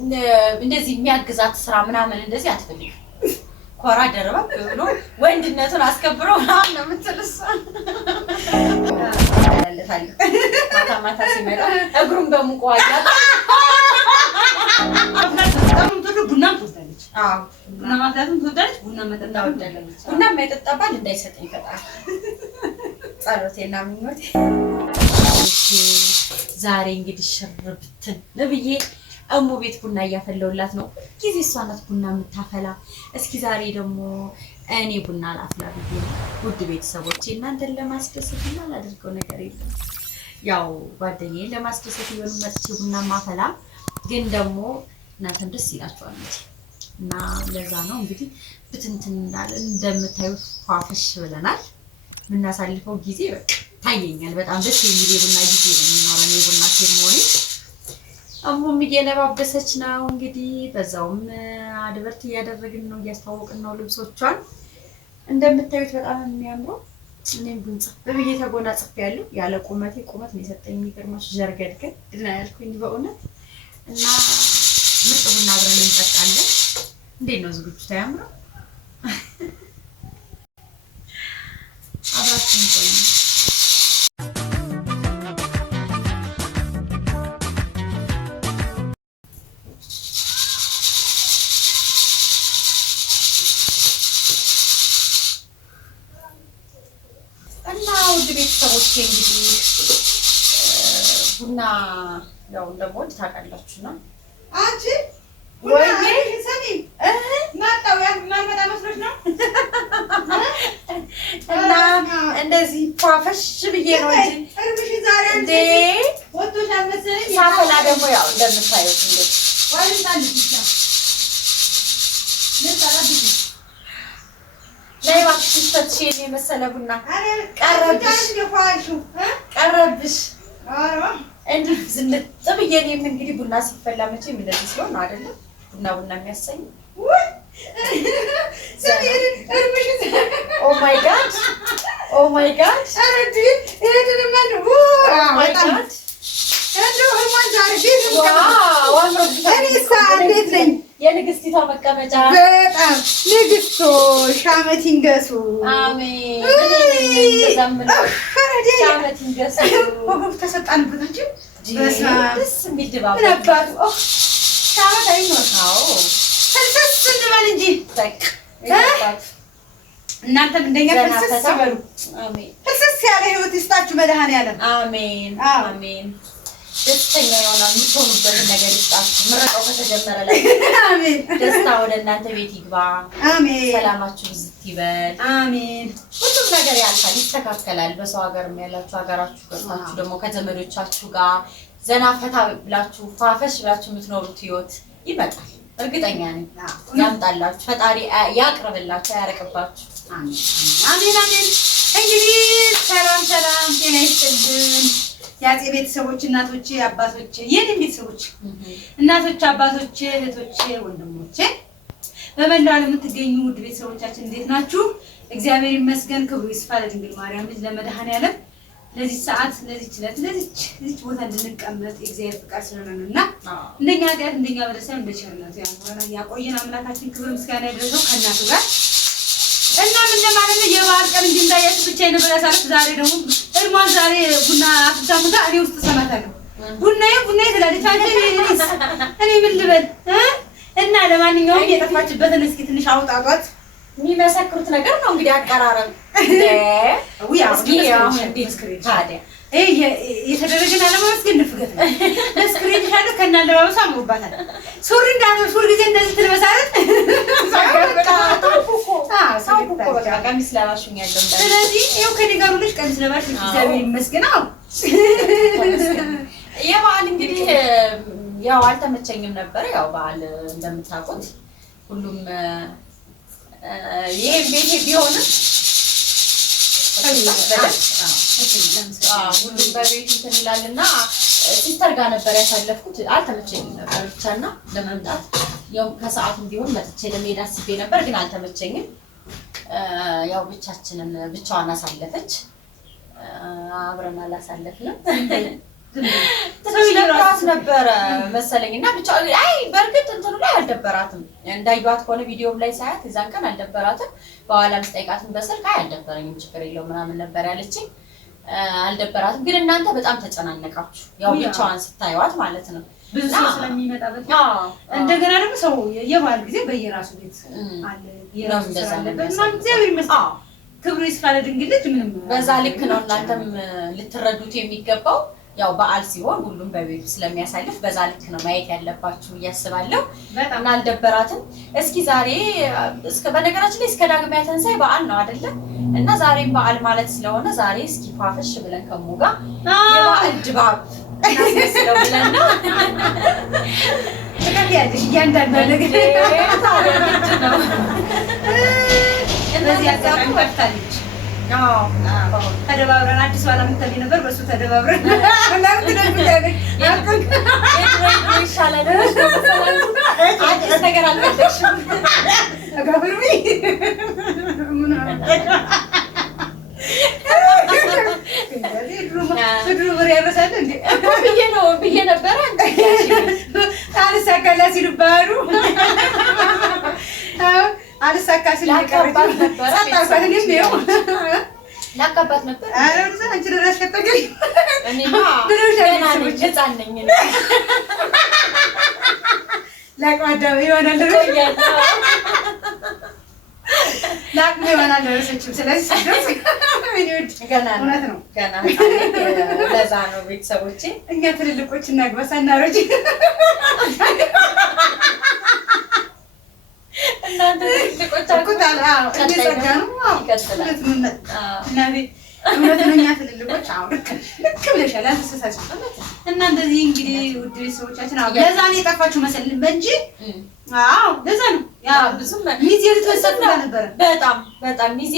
እንደዚህ የሚያግዛት ስራ ምናምን እንደዚህ አትፈልግም። ኮራ ደረባ ብሎ ወንድነቱን አስከብሮ ምናምን ነው የምትልስ። ማታ ማታ ሲመጣ እግሩን በሙቅ ዋያት ቡና ትወስዳለች። ቡና ማፍላትም ትወዳለች። ቡና መጠጣት ትወዳለች። ቡና የማይጠጣ ባል እንዳይሰጠኝ ፈጣሪ ጸሎቴና ምኞቴ። ዛሬ እንግዲህ ሽርብትን ነብዬ እሙ ቤት ቡና እያፈለውላት ነው። ጊዜ እሷ ናት ቡና የምታፈላ። እስኪ ዛሬ ደግሞ እኔ ቡና ላፍላ ብዬ ውድ ቤተሰቦቼ እናንተን ለማስደሰት እና ላደርገው ነገር የለም። ያው ጓደኛዬን ለማስደሰት ይሆን መጥቼ ቡና ማፈላ፣ ግን ደግሞ እናንተም ደስ ይላችኋል እና ለዛ ነው እንግዲህ ብትንትን እንዳለ እንደምታዩት ፏፈሽ ብለናል። የምናሳልፈው ጊዜ በቃ ታየኛል። በጣም ደስ የሚል የቡና ጊዜ ነው የሚኖረን፣ የቡና ሴርሞኒ። እሙም እየለባበሰች ነው እንግዲህ፣ በዛውም አድቨርት እያደረግን ነው፣ እያስተዋወቅን ነው ልብሶቿን። እንደምታዩት በጣም የሚያምረው እኔም ጉንጽ በብዬ ተጎናጽፌያለሁ። ያለ ቁመቴ ቁመት ነው የሰጠኝ። የሚገርማሽ ጀርገድገድ ድና ያልኩኝ በእውነት እና ምርጥ ቡና አብረን እንጠጣለን። እንዴት ነው ዝግጅቱ? ያምረው። አብራችሁን ቆዩ። እና ውድ ቤተሰቦቼ እንግዲህ ቡና ያው እንደምወድ ታውቃላችሁ ነው። አንቺ ወይኔ ሰሚ ማጣው ያ ማልመጣ መስሎሽ ነው? እና እንደዚህ ፏፈሽ ብዬ ነው እንጂ እርብሽ ዛሬ አንቺ ወጥቶሻል መሰለኝ። ሳፈላ ደግሞ ያው እንደምታዩት እንዴ ዋልጣል ብቻ ለታራብሽ ላይ እባክሽ ተትሽኝ የመሰለ ቡና ቀረብሽ ቀረብሽ። አዎ እንዴ ዝንጥ ብዬ እኔም እንግዲህ ቡና ሲፈላ መቼም እንደዚህ ሲሆን ነው አይደለም ቡና የሚያሰኝ። ኦ ማይ ጋድ ኦ ማይ ጋድ አረዲ እሄድን ማን ኦ ማይ ጋድ እንደው ማን ዛሬ እንዴት ነኝ? የንግስቲቷ መቀመጫ በጣም ንግስቶሽ ዓመት ይንገሱ። አሜን። ዓመት ይንገሱ። ወገብ ተሰጣንበት እንጂ ደስ የሚል ድባብ ነበር። ዓመት አይኖር። አዎ ፍልስስ እንበል እንጂ እናንተም እንደኛ ፍልስስ በሉ። አሜን። ፍልስስ ያለ ህይወት ይስጣችሁ መድኃኒዓለም። አሜን አሜን። ደስተኛ የሆናል የምትሆኑበትን ነገር ይስጣችሁ። ምረቃው ከተጀመረ ላይ አሜን። ደስታ ወደ እናንተ ቤት ይግባ። አሜን። ሰላማችሁ ብዝት ይበል። አሜን። ሁሉም ነገር ያልፋል፣ ይስተካከላል። በሰው ሀገርም ያላችሁ ሀገራችሁ ገብታችሁ ደግሞ ከዘመዶቻችሁ ጋር ዘና ፈታ ብላችሁ ፋፈሽ ብላችሁ የምትኖሩት ህይወት ይመጣል። እርግጠኛ ነኝ ያምጣላችሁ። ፈጣሪ ያቅርብላችሁ፣ ያረቅባችሁ። አሜን አሜን አሜን። እንግዲህ ሰላም ሰላም፣ ጤና ይስጥልን የአፄ ቤተሰቦች፣ እናቶቼ፣ አባቶቼ፣ የኔ ቤተሰቦች፣ እናቶቼ፣ አባቶቼ፣ እህቶቼ፣ ወንድሞቼ በመላው ዓለም የምትገኙ ውድ ቤተሰቦቻችን እንዴት ናችሁ? እግዚአብሔር ይመስገን። ክብሩ ይስፋ ለድንግል ማርያም ልጅ ለመድኃኔዓለም ለዚህ ሰዓት ለዚህ ችለት ለዚህ ቦታ እንድንቀመጥ የእግዚአብሔር ፍቃድ ስለሆነና እንደኛ ኃጢአት እንደኛ በደረሰን እንደ ቸርነቱ ያቆየን አምላካችን ክብር ምስጋና ይድረሰው ከእናቱ ጋር እና ምን ለማለት ነው የበዓል ቀን እንጂ እንዳያችሁ ብቻ የነበረ ሳልፍ ዛሬ ደግሞ እርማን ዛሬ ቡና አፍልታ እኔ ውስጥ ሰማታለሁ። ቡናዬ ትላለች። እኔ ምን ልበል እና ለማንኛውም የጠፋችበትን እስኪ ትንሽ አውጣጧት። የሚመሰክሩት ነገር ነው እንግዲህ አቀራረብ የተደረገን አለማመስገን ንፍገት ነው። ስክሪን ያለው ከናለባበሱ አምሮባታል። ሱሪ እንዳለው ሱሪ ጊዜ እንደዚህ ትልበሳለች። ቀሚስ ለባሹኝ ያለው ስለዚህ ይኸው ከእኔ ጋር ሁለሽ ቀሚስ ለባሽ እግዚአብሔር ይመስገን። የበዓል እንግዲህ ያው አልተመቸኝም ነበር። ያው በዓል እንደምታውቁት ሁሉም ይሄ ቤቴ ቢሆንም ሁሉም በቤቱ እንትን ይላልና ሲስተር ጋር ነበር ያሳለፍኩት። አልተመቸኝም ነበር ብቻና ለመምጣት ያው ከሰዓቱም ቢሆን መጥቼ ለመሄድ አስቤ ነበር፣ ግን አልተመቸኝም። ያው ብቻዋን አሳለፈች፣ አብረን አላሳለፍንም። ስለብራት ነበረ መሰለኝ እና ብቻ አይ በርግጥ እንትኑ ላይ አልደበራትም። እንዳይዋት ከሆነ ቪዲዮም ላይ ሳያት እዛን ቀን አልደበራትም። በኋላም ስጠይቃትም በስልክ አይ አልደበረኝም ችግር የለውም ምናምን ነበር ያለችኝ። አልደበራትም። ግን እናንተ በጣም ተጨናነቃችሁ። ያው ብቻዋን ስታዩት ማለት ነው። ብዙ ሰው ስለሚመጣበት እንደገና ደግሞ ሰው የበዓል ጊዜ በየራሱ ቤት አለ የራሱ ስራ አለበት እና እግዚአብሔር ይመስገን ክብሩ ይስፋ ለድንግል ልጅ ምንም በዛ ልክ ነው። እናንተም ልትረዱት የሚገባው ያው በዓል ሲሆን ሁሉም በቤቱ ስለሚያሳልፍ በዛ ልክ ነው ማየት ያለባችሁ እያስባለሁ እና አልደበራትም። እስኪ ዛሬ በነገራችን ላይ እስከ ዳግሚያ ትንሣኤ በዓል ነው አይደለ? እና ዛሬም በዓል ማለት ስለሆነ ዛሬ እስኪ ፋፈሽ ብለን ከሙ ጋር የበዓል ድባብ እናስመስለው ብለን ነው። ተከታያለሽ እያንዳንዱ ነገር ነው። እንደዚህ አጋጣሚ ወጣለች። ተደባብረን አዲስ ባላ ምትል ነበር በሱ ተደባብረን እናንተ ደብዳቤ ይሻላል አዲስ ነገር አልመጣሽም አጋብሩኝ ምን ድሮ ብር ያረሳል እንዴ ብዬ ነበረ አልሳካላ ሲሉ ባሉ አልሳካ ሲሉ ላካባት ነበረ ላካባት ነበር። አንቺ ደረሽ ከተገኝ እኔማ ገና ነኝ ህፃን ነኝ ላቅማዳም ይሆናል ላቅም ይሆናል ደረሰችም። ስለዚህ ሲደርስ ገና እውነት ነው ገና ለዛ ነው ቤተሰቦቼ እኛ ትልልቆች እናግባ ሳናረጅ እናንተ ትልልቆች አቁታል እንደዘጋ ነው ይቀጥላል እናቴ እውነት ነው። እኛ ትልልቆች ልክ ብለሻል አልተሳሳች እና እንደዚህ እንግዲህ ውድ ቤተሰቦቻችን ለዛ ነው የጠፋችሁ መሰልን እንጂ ለዛ ነው ብዙም ሚዜ ልትወሰድ ነበር። በጣም ሚዜ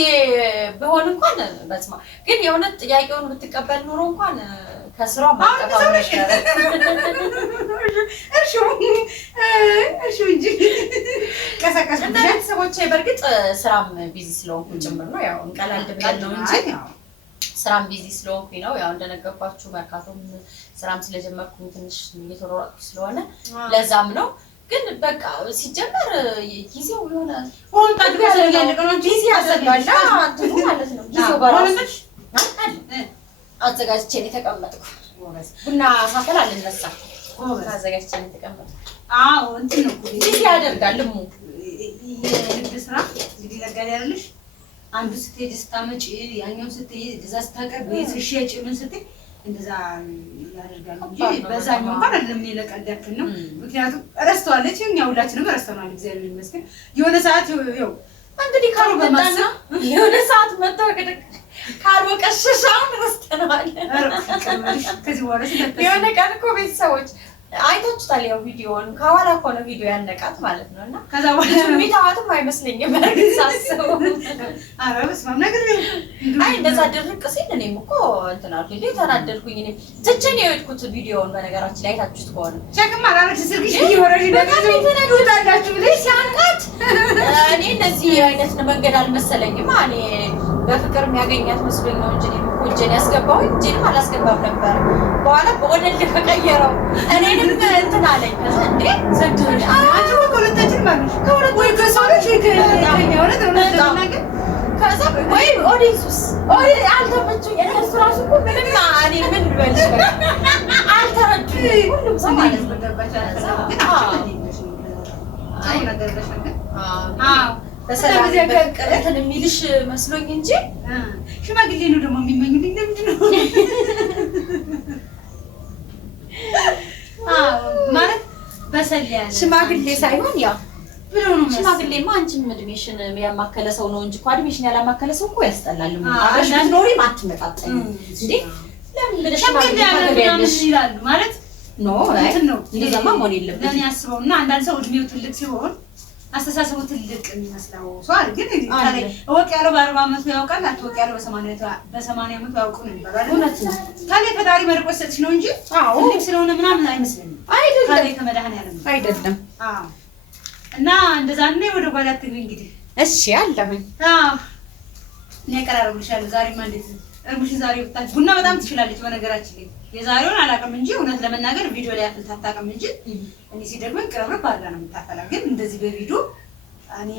በሆን እንኳን በስማ ግን የእውነት ጥያቄውን ብትቀበል ኑሮ እንኳን ከስራው ማጣጣው ነበር። እሺ እንጂ ቀሰቀስ እና ቤተሰቦቼ በርግጥ ስራም ቢዚ ስለሆንኩ ጭምር ነው ያው እንቀላልድ ብለን ነው እንጂ ስራም ቢዚ ስለሆንኩኝ ነው ያው እንደነገርኳችሁ መርካቶም ስራም ስለጀመርኩኝ ትንሽ እየተሯሯጥኩ ስለሆነ ለዛም ነው። ግን በቃ ሲጀመር ጊዜው የሆነ ወንጣድ ያለቀ ነው እንጂ ጊዜ ያዘጋጃ አንተው ማለት ነው። ጊዜው በራሱ አዘጋጅቼ ነው የተቀመጥኩ። ቡና ሳፈላ አልነሳ አዘጋጅቼ ነው የተቀመጥኩ። እንትን ነው ጊዜ ያደርጋል እሙ የንግድ ስራ እንግዲህ ነጋዴ አይደለሽ አንዱ ስትሄጂ ስታመጪ ያኛው ስትሄጂ እዛ ስታቀርብ ስትሸጪ ምን ስትይ እንደዛ ያደርጋል እንጂ በዛኛው እንኳን አይደለም ለቀዳክን ነው። ምክንያቱም ረስተዋለች እኛ ሁላችንም ረስተናል እግዚአብሔር ይመስገን። የሆነ ሰዓት ይኸው እንግዲህ ካሩ በማሳ የሆነ ሰዓት መጣው ካሩ ቀሽሻው ረስተናል። ከዚህ በኋላ የሆነ ቀን እኮ ቤተሰቦች አይታችሁታል ያው ቪዲዮውን ከኋላ እኮ ነው ቪዲዮ ያነቃት ማለት ነው። እና ከዛ በኋላ ሚታዋትም አይመስለኝም በርግጥ ሳስበው በስመ አብ ነገር አይ እንደዛ ድርቅ ሲል እኔም እኮ እንትን አልኩኝ እንዴ ተናደድኩኝ። እኔ ትቼ ነው የሄድኩት ቪዲዮውን በነገራችን ላይ አይታችሁት ከሆነ ቸክም አላረግሽ ስልክሽ ይወረሽ በጣም የተናደዳችሁ ብለሽ ሲያንቃት እኔ እንደዚህ አይነት መንገድ አልመሰለኝም። እኔ በፍቅር የሚያገኛት መስሎኝ ነው እንጂ እኔም እኮ እጄን ያስገባው እጄንም አላስገባም ነበር። በኋላ ወደ ልክ ከቀየረው እኔንም እንትን አለኝ። ከዛ እንዴ ዘንድሮሽ አንቺ ወቆለታችን ማለት ከወረት ወይ ከሰውልሽ ወይ ከኛው ነገር ከዛ ወይ ኦዲንሱስ አልተመቹኝ። እነሱ ራሱ እኮ ምንም እኔ ምን ልበልሽ አልተረዱኝም። ሁሉም ሰው ማለት ነው በሰላም በፍቅር እንትን የሚልሽ መስሎኝ እንጂ ሽማግሌ ነው ደግሞ የሚመኙልኝ ለምንድን ነው ማለት በሰል ያለ ሽማግሌ ሳይሆን ያው ብሎ ነው ሽማግሌማ አንቺም እድሜሽን ያማከለ ሰው ነው እንጂ እድሜሽን ያላማከለ ሰው እኮ ያስጠላል። አባሽ ኖሪ ማትመጣጣኝ እንዴ ለምን ብለሽ ሽማግሌ ታገቢያለሽ ይላሉ ማለት ኖ እንትን ነው እንደዛማ መሆን የለበትም። ለኔ ያስበውና አንዳንድ ሰው እድሜው ትልቅ ሲሆን አስተሳሰቡ ትልቅ የሚመስለው ሰው ግን ታዲያ ወቅ ያለው በ40 ዓመቱ ያውቃል አትወቅ ያለው በ80 ዓመቱ ያውቁ ነው ይባላል። እውነት ነው። ታዲያ ፈጣሪ መርቆ ሰጥሽ ነው እንጂ ትልቅ ስለሆነ ምናምን አይመስለኝም። አይደለም ታዲያ ከመድኃኒዓለም አይደለም። እና እንደዛ ነው ወደ ጓዳ ትግቢ እንግዲህ እሺ አለሁኝ። እኔ አቀራረብልሻለሁ። ዛሬማ እንዴት እርምሽ ዛሬ ወጣች። ቡና በጣም ትችላለች በነገራችን ላይ የዛሬውን አላውቅም እንጂ እውነት ለመናገር ቪዲዮ ላይ አፍልታ አታውቅም እንጂ እኔ ሲደግመኝ ቅርብርብ አድርጋ ነው የምታፈላ። ግን እንደዚህ በቪዲዮ እኔ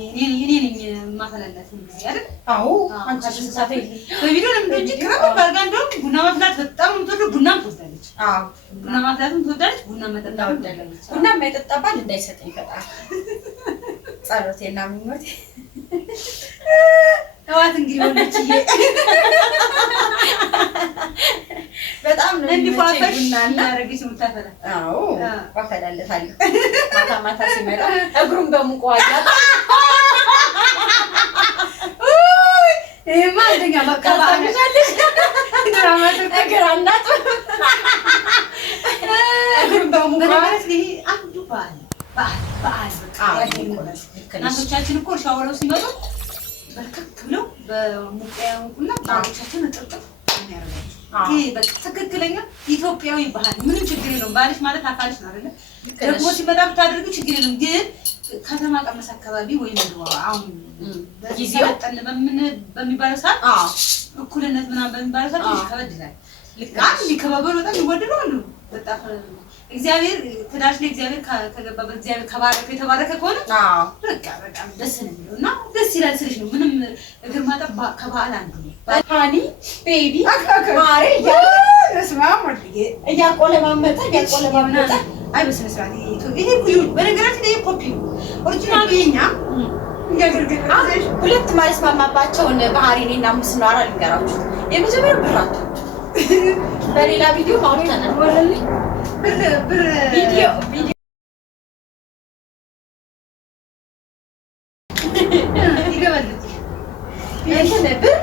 ነኝ የማፈላላት ጊዜ አይደል? አዎ አንቺ ተሳፈይ በቪዲዮ ለምን እንጂ ቅርብርብ አድርጋ እንደውም ቡና ማፍላት በጣም የምትወደው ቡናም ትወዳለች። አዎ ቡና ማፍላትም ትወዳለች፣ ቡና መጠጣት ትወዳለች። ቡና የማይጠጣባል እንዳይሰጠኝ ፈጣሪ ጸሎቴና ምኞቴ ተዋት እንግዲህ ወንድዬ በጣም ነው እንዲፋፈሽ እናረግሽ የምታፈላ። አዎ አፈላለታለሁ ማታ ማታ ሲመጣ እግሩን በሙቀው አያጣ ይሄማ አንደኛ በቃ ታሳብሻለሽ ድራማ ተገራናት እግሩን በሙቀው ይሄ አንዱ በዓል በቃ እናቶቻችን እኮ ሻወረው ሲመጡ በርከክ ብለው በሙቀያውና ባሎቻችን ጥርጥር ያደርጋሉ። ይሄ በቃ ትክክለኛ ኢትዮጵያዊ ባህል ምንም ችግር የለውም። ባልሽ ማለት አካልሽ ነው አይደል? ደግሞ ሲመጣ ብታደርጊው ችግር የለውም። ግን ከተማ ቀመስ አካባቢ ወይ ነው አሁን ጊዜው በሚባለው ሰዓት እኩልነት ምናምን በሚባለው ሰዓት ከበድ ይላል። አንድ ከበበሩ በጣም ይወደዳሉ። በጣም እግዚአብሔር ትዳርሽ ላይ እግዚአብሔር ከገባበት እግዚአብሔር ከባረከ የተባረከ ከሆነ በቃ በጣም ደስ ነው የሚለው እና ደስ ይላል ስልሽ ነው። ምንም እግር ማጠብ ከበዓል አንዱ ነው። ሃኒ ቤቢ ማሬ ያስማም ወልዬ እያቆለማመጠ አይ በስነ ስርዓት ይሄ ኩዩ በነገራችን ላይ ኮፒ ኦሪጂናሉ የኛ ሁለት ማለት ማማባቸውን ባህሪ እኔና ሙስናራ ልንገራችሁ። የመጀመሪያው ብራቱ በሌላ ቪዲዮ ማውጣታለን ወለልኝ ብር ቪዲዮ ይገባልኝ ይሄን ብር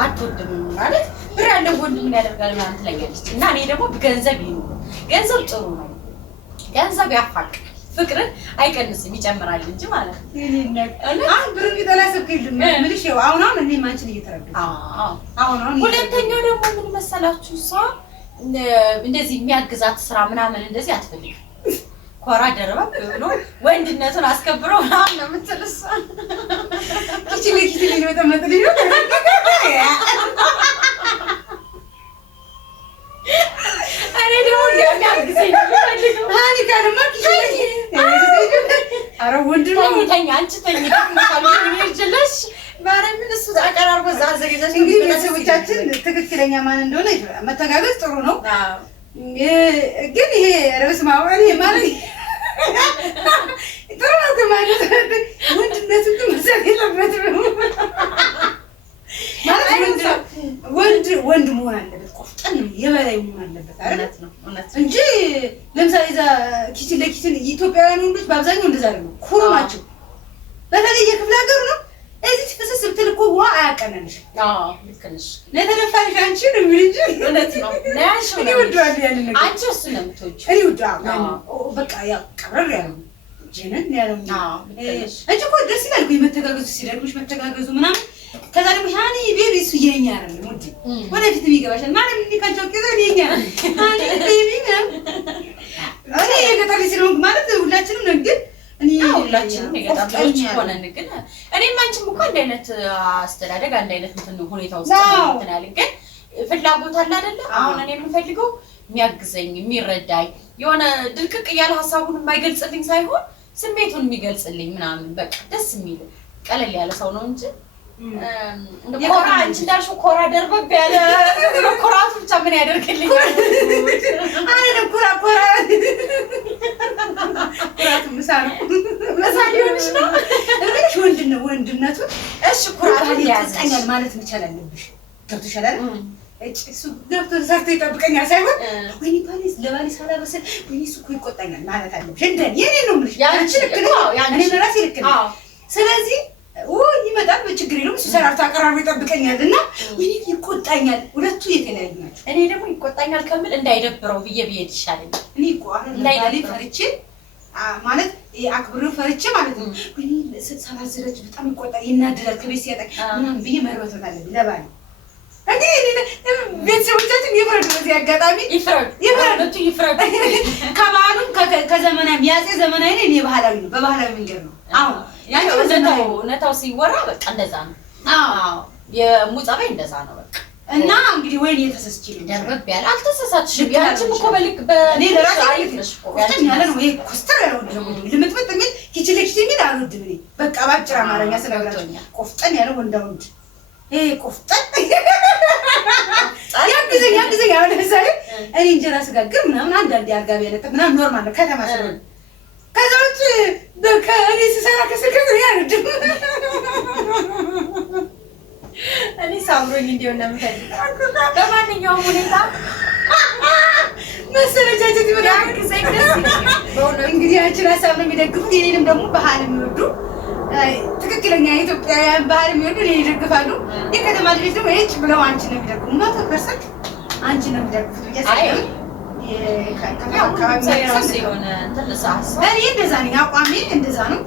አትወድም ማለት ብር ያለው ወንድ ምን ያደርጋል ማለት ትለኛለች። እና እኔ ደግሞ ገንዘብ ይኑር ገንዘብ ጥሩ ነው። ገንዘብ ያፋቅራል፣ ፍቅርን አይቀንስም ይጨምራል እንጂ ማለት ነው። አሁን ብር ቢጠላ ሰብከይልም ምንሽ ነው አሁን እኔ ማንችን እየተረዳሁ አሁን ሁለተኛው ደግሞ ምን መሰላችሁ እሷ እንደዚህ የሚያግዛት ስራ ምናምን እንደዚህ አትፈልግም። ኮራ ደረባ ብሎ ወንድነቱን አስከብሮ ምናምን ነው የምትልሷ ኪቺ ነው ተመጥልኝ ነው እኔ ደግሞ እንደሚያግዘኝ ነው ሃኒ ካለማ ኪቺ አረ ወንድም ተኛ አንቺ ተኝ ካለኝ ይችላልሽ ማረምን እሱ አቀራርቦ ዛዘገዛች እንግዲህ ቤተሰቦቻችን ትክክለኛ ማን እንደሆነ መተጋገዝ ጥሩ ነው። ግን ይሄ ርዕስ ማውራኔ ማለት ጥሩ ነው ማለት ወንድነቱን ግን መሰል የለበትም ማለት ወንድ መሆን አለበት፣ ቆፍጠን የበላይ መሆን አለበት አይደል? እውነት እንጂ ለምሳሌ እዛ ኪችን ለኪችን ኢትዮጵያውያን ወንዶች በአብዛኛው እንደዛ ነው፣ ኩሩ ናቸው። በተለይ የክፍለ ሀገሩ ነው እዚህ ፍስስ ብትል እኮ ውሃ አያቀናንሽም። ልክ ነሽ። ለተለፋሽ አንቺ ነው የሚል እንጂ እውነት ነው። እኔ እወደዋለሁ ያንን ነገር። አንቺ እሱን ነው የምትወጂው። እኔ እወደዋለሁ። በቃ ያው ቀብረር ያለው ጀነን ያለው እንጂ እኮ ደስ ይላል እኮ የመተጋገዙ ሲደግምሽ መተጋገዙ ምናምን። ከዛ ደግሞ ሃኒ ቤቢ እሱ የኛ አይደለም ወዲ ወደፊት ይገባሻል ማለት ነው። ካንቺው ከዛ የኛ ሃኒ ቤቢ ነው እኔ የገጠር ስለሆንኩ ማለት ሁላችንም ነው ግን እኔ ሁላችንም የገጠርዎች ሆነን ግን እኔም አንቺም እኮ አንድ አይነት አስተዳደግ አንድ አይነት እንትን ሁኔታ ውስጥ እንትን ያለን ግን ፍላጎት አለ አይደለ? አሁን እኔ የምፈልገው የሚያግዘኝ የሚረዳኝ የሆነ ድርቅቅ እያለ ሀሳቡን የማይገልጽልኝ ሳይሆን ስሜቱን የሚገልጽልኝ ምናምን በቃ ደስ የሚል ቀለል ያለ ሰው ነው እንጂ ኮራ አንቺ እንዳልሽው ኮራ ደርበብ ያለ ኮራቱ ብቻ ምን ያደርግልኝ? አይደለም ኮራ ኩራቱ ምሳሌ ሊሆንሽ ነው። እሺ ወንድነቱ እሺ ኩራቱ ያስጠኛል ማለት መቻል አለብሽ። ገብቶሻል አይደል? እሱ ዶክተር ሰርቶ ይጠብቀኛል ሳይሆን ወይኔ ባሌስ ለባሌስ አላበሰል ወይኔ እሱ እኮ ይቆጣኛል ማለት አለብሽ። እንደኔ የኔ ነው የምልሽ። ያንቺ ልክ ነው፣ እኔ ለራሴ ልክ ነው። ስለዚህ ይመጣል በችግር የለውም እሱ ሰራርቶ አቀራርቦ ይጠብቀኛልና ወይኔ ይቆጣኛል። ሁለቱ የተለያዩ ናቸው። እኔ ደግሞ ይቆጣኛል ከምል እንዳይደብረው ብዬ ብሄድ ይሻለኛል። እኔ እኮ አሁን ባሌ ፈርቼ ማለት አክብሬው ፈርቼ ማለት ነው ወይኔ ሰላዝረች በጣም ይቆጣል ይናደዳል ከቤት ሲያጠቅ ምናምን ብዬ መርበቶት አለብኝ ለባሌ። ቤተሰቦቻችን ይፍረዱ፣ በዚህ አጋጣሚ ይፍረዱ። ከባህሉም ከዘመናዊ ያጼ ዘመናዊ ነው፣ እኔ ባህላዊ ነው፣ በባህላዊ መንገድ ነው። አሁን እውነታው ሲወራ በቃ እንደዛ ነው። የሙጸባይ እንደዛ ነው። በቃ እና እንግዲህ ወይኔ ተሰስቼ ነው ደርበብ ያለ አልተሰሳችሽም። ያንቺም እኮ በልክ በእኔ ለራሴ አይፍነሽ ቆፍጠን ያለ ነው። ይሄ ኮስተር ያለው ደግሞ ልምጥምጥ የሚል ኪችልክቲ የሚል አልወድም እኔ። በቃ ባጭር አማርኛ ስለግራችሁ ቆፍጠን ያለው ወንዳ ወንድ ይሄ ቆፍጠን ያ ጊዜ አሁን ለምሳሌ እኔ እንጀራ ስጋግር ምናምን አንዳንዴ አልጋ ቢያነጥ ምናምን ኖርማል ነው ከተማ ስለሆነ ከዛ ውጭ እኔ ስሰራ ከስልክ ያልወድም እኔ ሳምሮኝ እንዲሆን ነው የምፈልገው። በማንኛውም ሁኔታ መሰለቻቸት ይመጣል ጊዜ እንግዲህ አንቺን ሀሳብ ነው የሚደግፉት። የኔንም ደግሞ ባህል የሚወዱ ትክክለኛ የኢትዮጵያውያን ባህል የሚወዱ እኔን ይደግፋሉ። የከተማ ልጆች ደግሞ ይህች ብለው አንቺን ነው የሚደግፉ 100% አንቺን ነው የሚደግፉት ብያስብ እኔ እንደዛ ነኝ። አቋሜ እንደዛ ነው።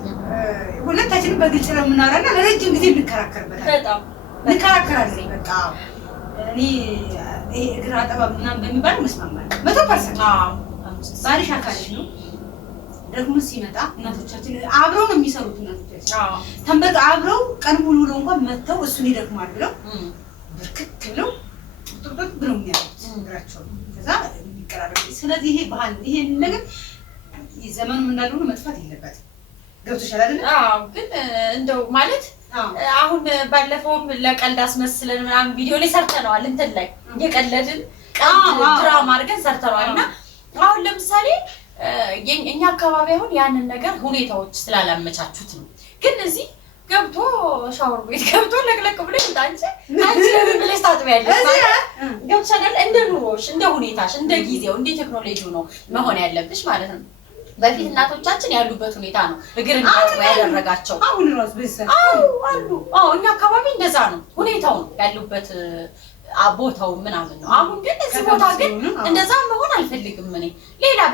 ሁለታችንም በግልጽ ነው የምናወራና ለረጅም ጊዜ እንከራከርበታለን። እንከራከራለን። በቃ እኔ እግር አጠባ ምናምን በሚባል መስማማለሁ 100%። ባልሽ አካልሽ ነው። ደግሞ ሲመጣ እናቶቻችን አብረው ነው የሚሰሩት። እናቶቻችን ተንበቅ አብረው ቀን ሙሉ ነው እንኳን መተው እሱን ይደክማል ብለው ብርክክ ብለው ጥጥጥ ብለው የሚያዩት እግራቸው ከዛ የሚቀራረብ። ስለዚህ ይሄ ባህል ይሄ ነገር ዘመኑም እንዳልሆነ መጥፋት የለበትም። ገብቶሻል አይደል? አዎ። ግን እንደው ማለት አሁን ባለፈውም ለቀልድ አስመስለን ምናምን ቪዲዮ ላይ ሰርተነዋል። እንትን ላይ የቀለድን ቀልድ ድራማ አድርገን ሰርተነዋልና አሁን ለምሳሌ እኛ አካባቢ አሁን ያንን ነገር ሁኔታዎች ስላላመቻቹት ነው። ግን እዚህ ገብቶ ሻወር ቤት ገብቶ ለቅለቅ ብሎ አንቺ ለምን ብለሽ ታጥቢያለሽ? ገብቶሻል? እንደ ኑሮሽ፣ እንደ ሁኔታሽ፣ እንደ ጊዜው፣ እንደ ቴክኖሎጂው ነው መሆን ያለብሽ ማለት ነው። በፊት እናቶቻችን ያሉበት ሁኔታ ነው እግር እንዲያጥቡ ያደረጋቸው። አሁን ራስ በሰ አሉ እኛ አካባቢ እንደዛ ነው ሁኔታው ነው ያሉበት ቦታው ምናምን ነው። አሁን ግን እዚህ ቦታ ግን እንደዛ መሆን አልፈልግም። እኔ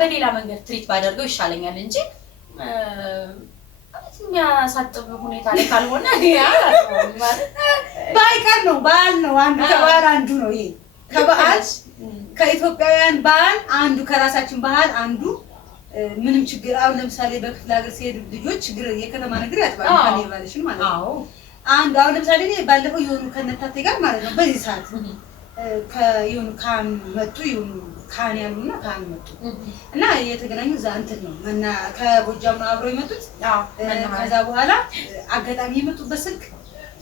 በሌላ መንገድ ትሪት ባደርገው ይሻለኛል እንጂ የሚያሳጥብ ሁኔታ ላይ ካልሆነ ባይቀር ነው። ባህል ነው። አንዱ ከባህል አንዱ ነው። ይሄ ከባህል ከኢትዮጵያውያን ባህል አንዱ ከራሳችን ባህል አንዱ ምንም ችግር አሁን ለምሳሌ በክፍለ ሀገር ሲሄዱ ልጆች ችግር የከተማ ነገር ያጥባሉ ካኔባልሽን ማለት ነው። አንድ አሁን ለምሳሌ እኔ ባለፈው የሆኑ ከነታቴ ጋር ማለት ነው በዚህ ሰዓት ከየሆኑ ካህን መጡ የሆኑ ካህን ያሉና ካህን መጡ እና የተገናኙ እዛ እንትን ነው እና ከጎጃም ነው አብረው የመጡት። ከዛ በኋላ አጋጣሚ የመጡበት ስልክ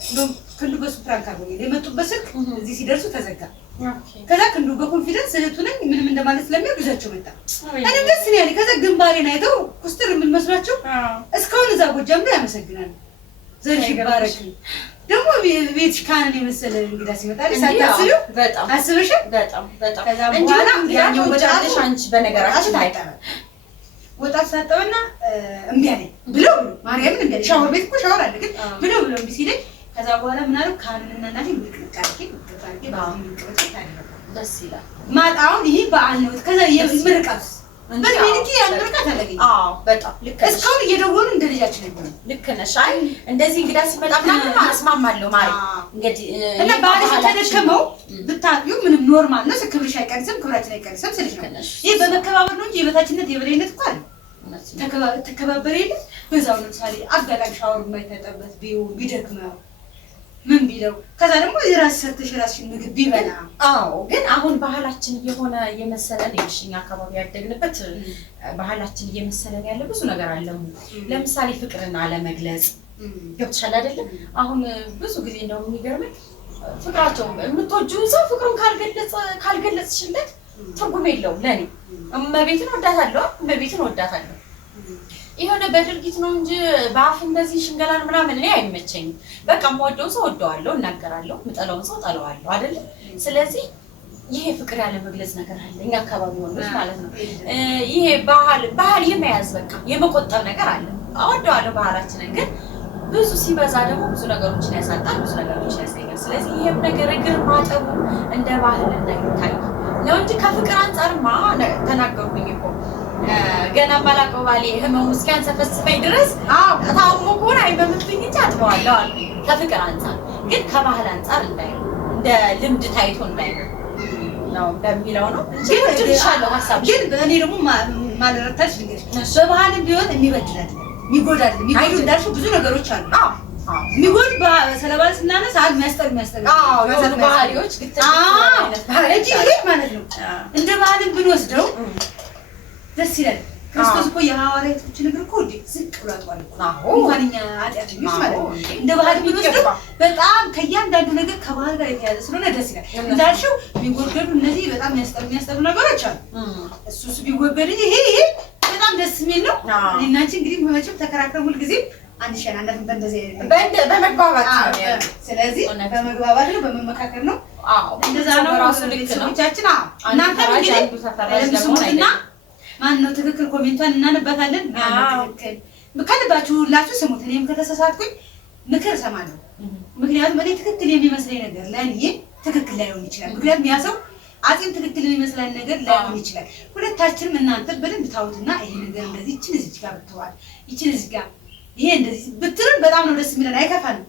እንደውም ክንዱ በሱ ፕራንክ አድርጎ የመጡበት ስልክ እዚህ ሲደርሱ ተዘጋ። ከዛ ክንዱ በኮንፊደንስ እህቱ ነኝ ምንም እንደማለት ስለሚያውቅ ይዛቸው መጣ። እኔ ደስ ነው ያለኝ። ከዛ ግንባሬን አይተው ኩስትር ምን መስሏቸው እስካሁን እዛ ጎጃም ነው ያመሰግናሉ። ዘርሽ ይባረክ። ደግሞ ቤትሽ ካህን የመሰለ እንግዳ ሲመጣ ሳታስቢው በጣም አስበሽ በጣም ከዛ በኋላ ያኛው ወጣልሽ አንቺ በነገራችን ወጣት ሳጠውና እምቢ አለኝ ብለው ማርያምን እምቢ አለኝ። ሻወር ቤት እኮ ሻወር አለ ግን ብለው እምቢ ሲለኝ ከዛ በኋላ ምን አለው ካህንና እናቴ ምክንካርኪ ደስ ይላል። ማጣውን ይሄ በዓል ነው። ከዛ የምርቃት በሚኒቲ ያምርቃት አለኝ። በጣም ልክ ነሽ። እስካሁን እየደወሉ እንደ ልጃችን ነበር። ልክ ነሽ። አይ እንደዚህ እንግዳ ሲመጣ ምናምን አስማማለሁ ማሪ እንግዲህ እና ባልሽ ተደከመው ብታጥዩ ምንም ኖርማል ነው። ክብርሽ አይቀንስም፣ ክብራችን አይቀንስም ስልሽ ነው። ይሄ በመከባበር ነው እንጂ የበታችነት የበላይነት እኮ አለ። ተከባበር የለ በዛው ለምሳሌ አጋጣሚ ሻወር የማይታጠበት ቢደክመው ምን ቢለው ከዛ ደግሞ የራስ ሰርተሽ ራስሽን ምግብ ቢበላ። ግን አሁን ባህላችን እየሆነ የመሰለን እኛ አካባቢ ያደግንበት ባህላችን እየመሰለን ያለ ብዙ ነገር አለ። ለምሳሌ ፍቅርን አለመግለጽ ገብቶሻል አይደለም? አሁን ብዙ ጊዜ እንደው የሚገርመኝ ፍቅራቸው የምትወጂውን ሰው ፍቅሩን ካልገለጽሽለት ትርጉም የለውም። ለኔ እመቤትን ወዳታለሁ የሆነ በድርጊት ነው እንጂ በአፍ እንደዚህ ሽንገላን ምናምን እኔ አይመቸኝም። በቃ የምወደውን ሰው ወደዋለሁ፣ እናገራለሁ፣ የምጠላውን ሰው ጠላዋለሁ አይደል? ስለዚህ ይሄ ፍቅር ያለ መግለጽ ነገር አለ እኛ አካባቢ ወንዶች ማለት ነው። ይሄ ባህል የመያዝ በቃ የመቆጠብ ነገር አለ። እወደዋለሁ ባህላችንን፣ ግን ብዙ ሲበዛ ደግሞ ብዙ ነገሮችን ያሳጣል፣ ብዙ ነገሮችን ያሳያል። ስለዚህ ይሄም ነገር እግር ማጠቡ እንደ ባህል እንዳይታይ ነው እንጂ ከፍቅር አንፃርማ ተናገርኩኝ እኮ ገና ማላቀው ባሌ ህመሙ እስኪያንሰፈስፈኝ ድረስ ታሞ ከሆነ አይበምትኝ እንጂ አጥበዋለሁ አልኩኝ። ከፍቅር አንፃር ግን ከባህል አንፃር እንዳይሆን እንደ ልምድ ታይቶ እንዳይሆን ነው በሚለው ነው እንጂ ትልሻለሁ ሐሳብ። ግን እኔ ደግሞ ማለረታሽ ልንገርሽ በባህልም ቢሆን የሚበድላት የሚጎዳል እንዳልሽው ብዙ ነገሮች አሉ። የሚጎድ ስለባል ስናነሳ የሚያስጠር ባህሪዎች ማለት ነው። እንደ ባህልን ብንወስደው ደስ ይላል። ክርስቶስ እኮ የሐዋርያቶችን እግር እኮ ዝቅ ብሎ አጥቧል እኮ እንኳን እኛ ኃጢአተኞች ማለት ነው። እንደ ባህል ብንወስደው በጣም ከእያንዳንዱ ነገር ከባህል ጋር የተያዘ ስለሆነ ደስ ይላል። እንዳልሽው የሚወገዱ እነዚህ በጣም የሚያስጠሉ ነገሮች አሉ። እሱ ቢወገድ ይሄ በጣም ደስ የሚል ነው። እኔና አንቺ እንግዲህ መቼም ተከራክረን ሁልጊዜም አንሸናነፍም በእንደዚህ በመግባባት ነው። ስለዚህ በመግባባት ነው፣ በመመካከር ነው። እንደዛ ነው ራሱ ልክቶቻችን። እናንተ እንግዲህ ለምስሙትና ማን ነው ትክክል ኮሜንቷን እናነባታለን። ትክክል ከልባችሁ ሁላችሁ ስሙት። እኔም ከተሳሳትኩኝ ምክር እሰማለሁ። ምክንያቱም እኔ ትክክል የሚመስለኝ ነገር ለእኔ ትክክል ላይሆን ይችላል። ምክንያቱም ያ ሰው አጼም ትክክል የሚመስለን ነገር ላይሆን ይችላል። ሁለታችንም እናንተ በደንብ ታውትና ይሄ ነገር እንደዚህ እቺን እዚህ ጋር ብትዋል እቺን እዚህ ጋር ይሄ እንደዚህ ብትሉን በጣም ነው ደስ የሚለን። አይከፋንም።